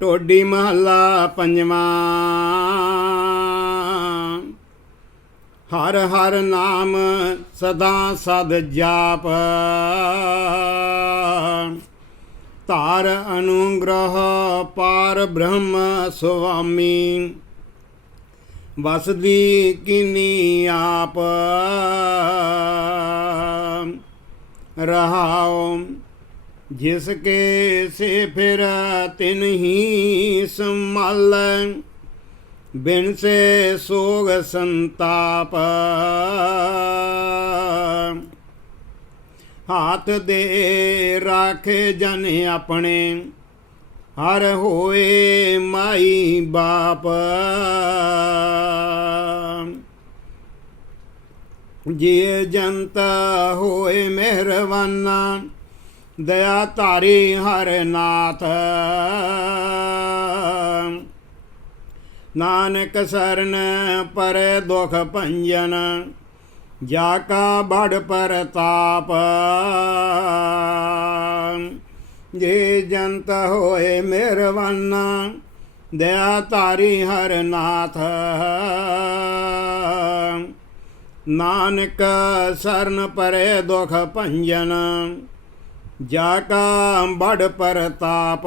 ਟੋਡੀ ਮਹੱਲਾ ਪੰਜਵਾਂ। ਹਰ ਹਰ ਨਾਮ ਸਦਾ ਸਦ ਜਾਪ। ਧਾਰ ਅਨੁਗ੍ਰਹ ਪਾਰ ਬ੍ਰਹਮ ਸੁਆਮੀ। ਵਸਦੀ ਕਿਨੀ ਆਪ। ਰਹਾਉ ਜਿਸ ਕੇ ਸੇ ਫਿਰ ਤਿਨ ਹੀ ਸੰਮਲ, ਬਿਨ ਸੇ ਸੋਗ ਸੰਤਾਪ। ਹਾਥ ਦੇ ਰਾਖੇ ਜਨ ਆਪਣੇ, ਹਰ ਹੋਏ ਮਾਈ ਬਾਪ। ਜੇ ਜਨਤਾ ਹੋਏ ਮਿਹਰਵਾਨਾ ਦਇਆ ਧਾਰੀ ਹਰ ਨਾਥ। ਨਾਨਕ ਸਰਨ ਪਰੇ ਦੁਖ ਭੰਜਨ, ਜਾ ਕਾ ਬੜ ਪ੍ਰਤਾਪ। ਜੇ ਜੰਤ ਹੋਏ ਮਿਹਰਵਾਨਾ ਦਇਆ ਧਾਰੀ ਹਰ ਨਾਥ। ਨਾਨਕ ਸਰਨ ਪਰੇ ਦੁਖ ਭੰਜਨ ਜਾ ਕਾ ਬੜ ਪ੍ਰਤਾਪ।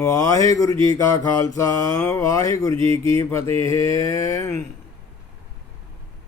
ਵਾਹਿਗੁਰੂ ਜੀ ਕਾ ਖਾਲਸਾ ਵਾਹਿਗੁਰੂ ਜੀ ਕੀ ਫਤਿਹ।